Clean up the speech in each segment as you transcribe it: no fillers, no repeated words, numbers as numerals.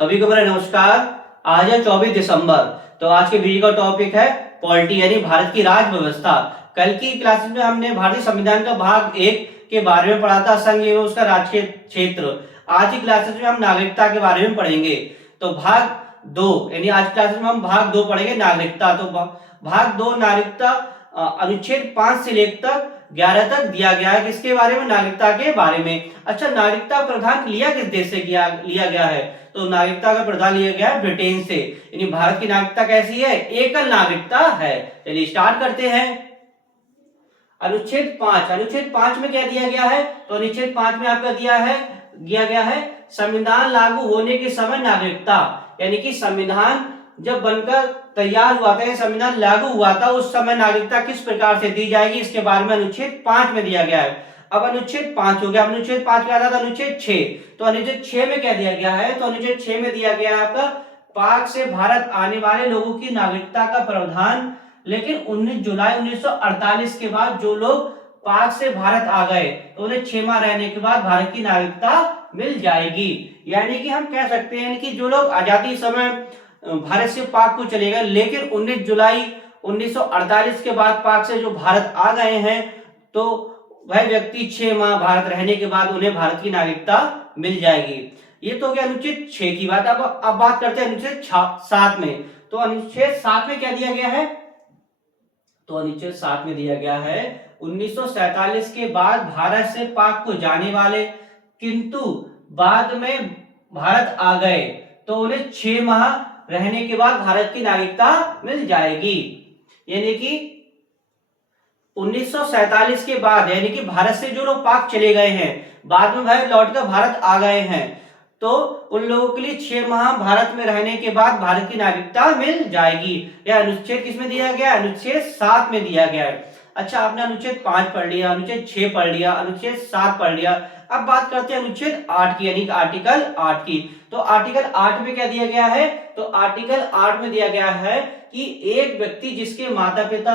सभी को मेरा नमस्कार। आज है 24 दिसंबर। तो आज के वीडियो का टॉपिक है पॉलिटी यानी भारत की राज व्यवस्था। कल की क्लासेस में हमने भारतीय संविधान का भाग 1 के बारे में पढ़ा था, संघ एवं उसका राजकीय क्षेत्र। आज की क्लासेस में हम नागरिकता के बारे में पढ़ेंगे। तो भाग 2 यानी आज क्लासेस में हम भाग 2 पढ़ेंगे नागरिकता। तो भाग 2 नागरिकता अनुच्छेद 5 से लेकर 11 तक दिया गया है। किसके बारे में? नागरिकता के बारे में। अच्छा, नागरिकता प्रावधान लिया किस देश से लिया गया है? तो नागरिकता का प्रावधान लिया गया है ब्रिटेन से। यानी भारत की नागरिकता कैसी है? एकल नागरिकता है। चलिए स्टार्ट करते हैं। अनुच्छेद 5 में क्या दिया गया है? तो अनुच्छेद 5 में आपका दिया गया है संविधान लागू होने के समय नागरिकता, यानी कि संविधान जब बनकर तैयार हुआ था, संविधान लागू हुआ था, उस समय नागरिकता किस प्रकार से दी जाएगी, इसके बारे में अनुच्छेद 5 में दिया गया है। अब अनुच्छेद 5 हो गया। अनुच्छेद 5 में आता था अनुच्छेद 6। तो अनुच्छेद 6 में क्या दिया गया है? तो अनुच्छेद 6 में दिया गया है आपका पाक से भारत आने वाले लोगों की नागरिकता का प्रावधान। लेकिन 19 जुलाई 1948 के बाद जो लोग पाक से भारत आ गए तो उन्हें 6 माह रहने के बाद भारत की नागरिकता मिल जाएगी। यानी कि हम कह सकते हैं कि जो लोग आजादी समय भारत से पाक को चले गए, लेकिन 19 जुलाई 1948 के बाद पाक से जो भारत आ गए हैं, तो वह व्यक्ति 6 माह भारत रहने के बाद उन्हें भारत की नागरिकता मिल जाएगी। ये तो हो गया अनुच्छेद 6 की बात। अब बात करते हैं अनुच्छेद 7 में। तो अनुच्छेद 7 में क्या दिया गया है? तो अनुच्छेद 7 में दिया गया है 1947 के बाद भारत से पाक को जाने वाले किंतु बाद में भारत आ गए तो उन्हें 6 माह रहने के बाद भारत की नागरिकता मिल जाएगी। यानी कि 1947 के बाद, यानी कि भारत से जो लोग पाक चले गए हैं, बाद में वह लौटकर भारत आ गए हैं, तो उन लोगों के लिए 6 माह भारत में रहने के बाद भारत की नागरिकता मिल जाएगी। यह अनुच्छेद किसमें दिया गया? अनुच्छेद 7 में दिया गया है। अच्छा, आपने अनुच्छेद 5 पढ़ लिया, अनुच्छेद 6 पढ़ लिया, अनुच्छेद 7 पढ़ लिया। अब बात करते हैं अनुच्छेद 8 की, यानी आर्टिकल 8 की। तो आर्टिकल 8 में क्या दिया गया है? तो आर्टिकल 8 में दिया गया है कि एक व्यक्ति जिसके माता पिता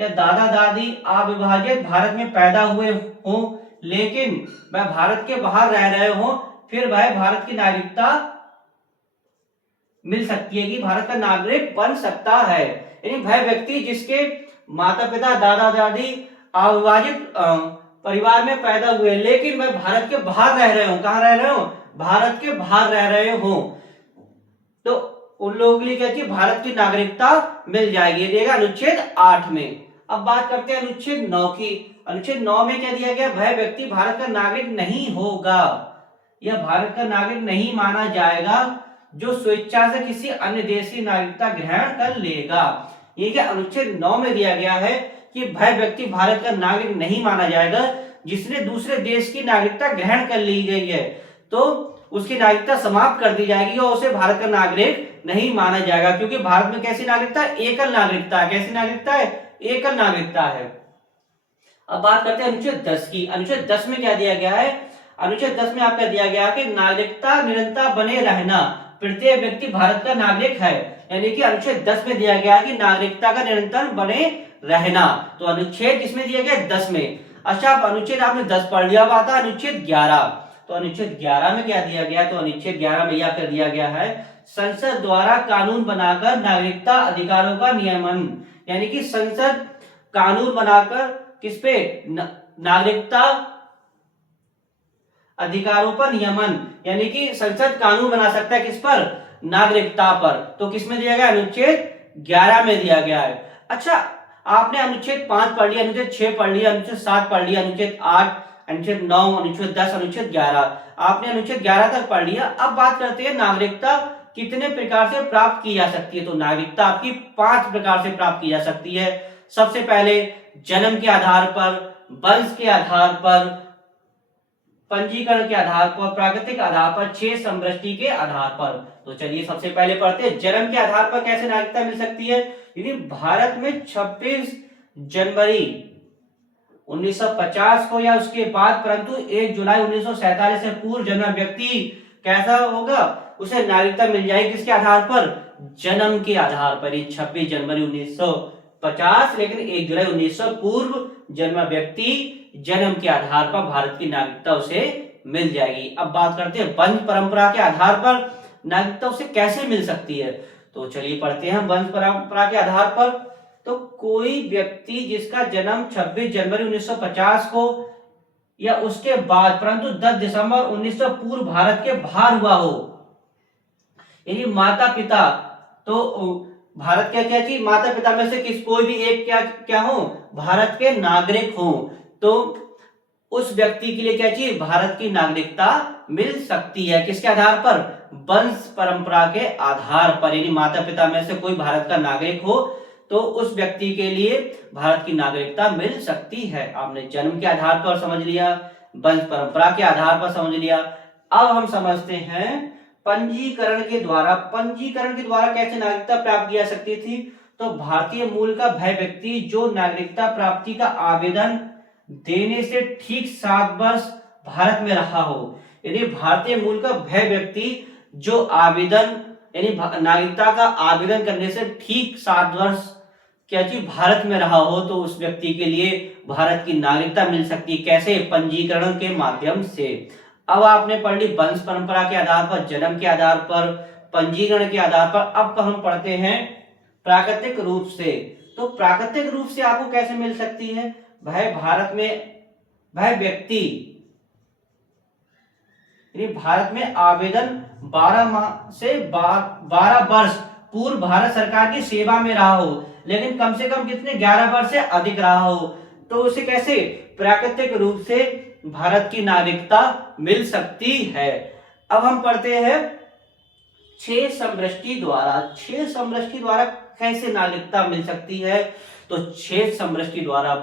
या दादा दादी अविभाजित भारत में पैदा हुए हों, लेकिन वह भारत के बाहर रह रहे हों, फिर वह भारत की नागरिकता मिल सकती है, कि भारत का नागरिक बन सकता है। यानी वह व्यक्ति जिसके माता पिता दादा दादी अविभाजित परिवार में पैदा हुए, लेकिन वह भारत के बाहर रह रहे हो। कहां रह रहे हो? भारत के बाहर रह रहे हो, तो उन लोगों के लिए क्या चाहिए? भारत की नागरिकता मिल जाएगी। देगा अनुच्छेद 8 में। अब बात करते हैं अनुच्छेद 9 की। अनुच्छेद 9 में क्या दिया गया? वह व्यक्ति भारत का नागरिक नहीं होगा या भारत का नागरिक नहीं माना जाएगा जो स्वेच्छा से किसी अन्य देश की नागरिकता ग्रहण कर लेगा। ये क्या अनुच्छेद 9 में दिया गया है कि वह व्यक्ति भारत का नागरिक नहीं माना जाएगा जिसने दूसरे देश की नागरिकता ग्रहण कर ली गई है, तो उसकी नागरिकता समाप्त कर दी जाएगी और उसे भारत का नागरिक नहीं माना जाएगा। क्योंकि भारत में कैसी नागरिकता? एकल नागरिकता है। कैसी नागरिकता है? एकल नागरिकता है। अब बात करते हैं अनुच्छेद 10 की। अनुच्छेद 10 में क्या दिया गया है? अनुच्छेद 10 में आपका दिया गया कि नागरिकता निरंतर बने रहना, प्रत्येक व्यक्ति भारत का नागरिक है। यानी कि अनुच्छेद 10 में दिया गया कि नागरिकता का निरंतर बने रहना। तो अनुच्छेद किसमें दिया गया? 10 में। अच्छा, अब अनुच्छेद आपने 10 पढ़ लिया। अब आता है अनुच्छेद 11। तो अनुच्छेद 11 में क्या दिया गया? तो अनुच्छेद 11 में यह कर दिया गया है संसद द्वारा कानून बनाकर नागरिकता अधिकारों का नियमन। यानी कि संसद कानून बनाकर किस पे? नागरिकता अधिकारों पर नियमन। यानी कि संसद कानून बना सकता है किस पर? नागरिकता पर। तो किसमें दिया गया? अनुच्छेद 11 में दिया गया है। अच्छा, आपने अनुच्छेद 5 पढ़ लिया, अनुच्छेद 6 पढ़ लिया, अनुच्छेद 7 पढ़ लिया, अनुच्छेद 8, अनुच्छेद 9, अनुच्छेद 10, अनुच्छेद 11। आपने अनुच्छेद 11 तक पढ़ लिया। अब बात करते हैं नागरिकता कितने प्रकार से प्राप्त की जा सकती है। तो नागरिकता आपकी 5 प्रकार से प्राप्त की जा सकती है। सबसे पहले जन्म के आधार पर, वंश के आधार पर, पंजीकरण के आधार पर, प्राकृतिक आधार पर, 6 समष्टि के आधार पर। तो चलिए सबसे पहले पढ़ते हैं जन्म के आधार पर कैसे नागरिकता मिल सकती है। यदि भारत में 26 जनवरी 1950 को या उसके बाद परंतु 1 जुलाई 1947 से पूर्व जन्म व्यक्ति कैसा होगा? उसे नागरिकता मिल जाएगी। किसके आधार पर? जन्म के आधार पर। 26 जनवरी 1950 लेकिन 1 जुलाई 1900 पूर्व जन्म व्यक्ति जन्म के आधार पर भारत की नागरिकता उसे मिल जाएगी। अब बात करते हैं वंश परंपरा के आधार पर। नागरिकता उसे कैसे मिल सकती है। तो चलिए पढ़ते हैं वंश परंपरा के आधार पर। तो कोई व्यक्ति जिसका जन्म 26 जनवरी 1950 को या उसके बाद परंतु 10 दिसंबर 1900 पूर्व भारत के बाहर हुआ हो, यानी माता पिता, तो भारत क्या क्या चीज, माता पिता में से किस कोई भी एक क्या क्या हो, भारत के नागरिक हो, तो उस व्यक्ति के लिए क्या चीज, भारत की नागरिकता मिल सकती है। किसके आधार पर, वंश परंपरा के आधार पर, यानी माता पिता में से कोई भारत का नागरिक हो तो उस व्यक्ति के लिए भारत की नागरिकता मिल सकती है। आपने जन्म के आधार पर समझ लिया, वंश परंपरा के आधार पर समझ लिया। अब हम समझते हैं पंजीकरण के द्वारा कैसे नागरिकता प्राप्त की जा सकती थी। तो भारतीय मूल का वह व्यक्ति जो नागरिकता प्राप्ति का आवेदन देने से ठीक 7 वर्ष भारत में रहा हो, यानी भारतीय मूल का वह व्यक्ति जो आवेदन यानी नागरिकता का आवेदन करने से ठीक 7 वर्ष क्या चीज भारत में रहा हो, तो उस व्यक्ति के लिए भारत की नागरिकता मिल सकती है। कैसे, पंजीकरण के माध्यम से। अब आपने पढ़ ली वंश परंपरा के आधार पर, जन्म के आधार पर, पंजीकरण के आधार पर। अब हम पढ़ते हैं प्राकृतिक रूप से। तो प्राकृतिक रूप से आपको कैसे मिल सकती है, वह व्यक्ति भारत में आवेदन 12 माह से 12 वर्ष पूर्व भारत सरकार की सेवा में रहा हो, लेकिन कम से कम कितने, 11 वर्ष से अधिक रहा हो, तो उसे कैसे प्राकृतिक रूप से भारत की नागरिकता मिल सकती है। अब हम पढ़ते हैं 6 समष्टि द्वारा कैसे नागरिकता मिल सकती है। तो 6 समष्टि द्वारा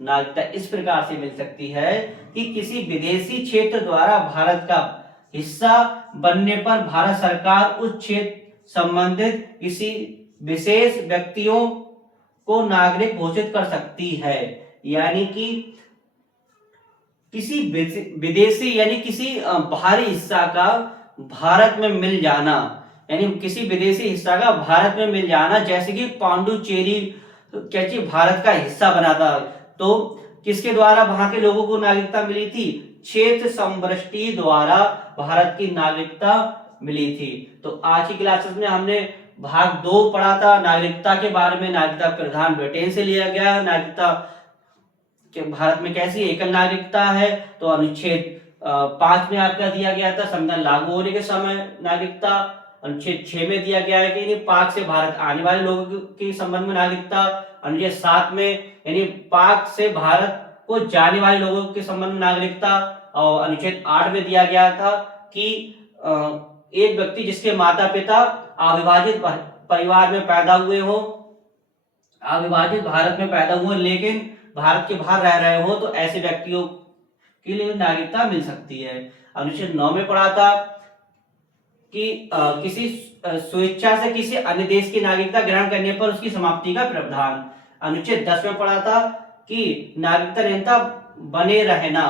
नागरिकता इस प्रकार से मिल सकती है कि किसी विदेशी क्षेत्र द्वारा भारत का हिस्सा बनने पर भारत सरकार उस क्षेत्र संबंधित किसी विशेष व्यक्तियों को नागरिक घोषित कर सकती है। यानी कि किसी विदेशी यानी किसी बाहरी हिस्सा का भारत में मिल जाना, यानी किसी विदेशी हिस्सा का भारत में मिल जाना, जैसे कि पांडुचेरी क्या चीज भारत का हिस्सा बना था, तो किसके द्वारा वहां के लोगों को नागरिकता मिली थी, क्षेत्र समष्टि द्वारा भारत की नागरिकता मिली थी। तो आज की क्लासेस में हमने भाग 2 पढ़ा था नागरिकता के बारे में। नागरिकता प्रधान ब्रिटेन से लिया गया, नागरिकता के भारत में कैसी एकल नागरिकता है। तो अनुच्छेद 5 में आपका दिया गया था संविधान लागू होने के समय नागरिकता। अनुच्छेद 6 में दिया गया है कि पाक से भारत आने वाले लोगों के संबंध में नागरिकता। अनुच्छेद 7 में यानी पाक से भारत को जाने वाले लोगों के संबंध में नागरिकता। और अनुच्छेद 8 में दिया गया था कि एक व्यक्ति जिसके माता पिता अविभाजित परिवार में पैदा हुए हो, अविभाजित भारत में पैदा हुए लेकिन भारत के बाहर रह रहे हो, तो ऐसे व्यक्तियों के लिए नागरिकता मिल सकती है। अनुच्छेद 9 में पढ़ा था कि किसी स्वेच्छा से किसी अन्य देश की नागरिकता ग्रहण करने पर उसकी समाप्ति का प्रावधान। अनुच्छेद 10 में पढ़ा था कि नागरिकता निरंतर बने रहना।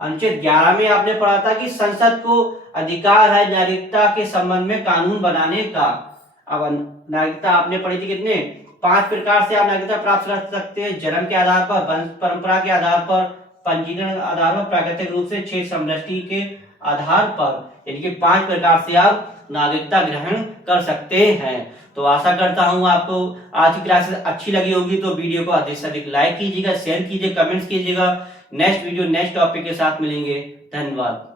अनुच्छेद 11 में आपने पढ़ा था कि संसद को अधिकार है नागरिकता के संबंध में कानून बनाने का। अब नागरिकता आपने पढ़ी थी कितने, 5 प्रकार से आप नागरिकता प्राप्त कर सकते हैं, जन्म के आधार पर, वंश परंपरा के आधार पर, पंजीकरण के आधार पर, प्राकृतिक रूप से 6 समष्टि के आधार पर, यानी कि 5 प्रकार से आप नागरिकता ग्रहण कर सकते हैं। तो आशा करता हूं आपको आज की क्लास अच्छी लगी होगी। तो वीडियो को अधिक से अधिक लाइक कीजिएगा, शेयर कीजिए, कमेंट्स कीजिएगा। नेक्स्ट वीडियो नेक्स्ट टॉपिक के साथ मिलेंगे। धन्यवाद।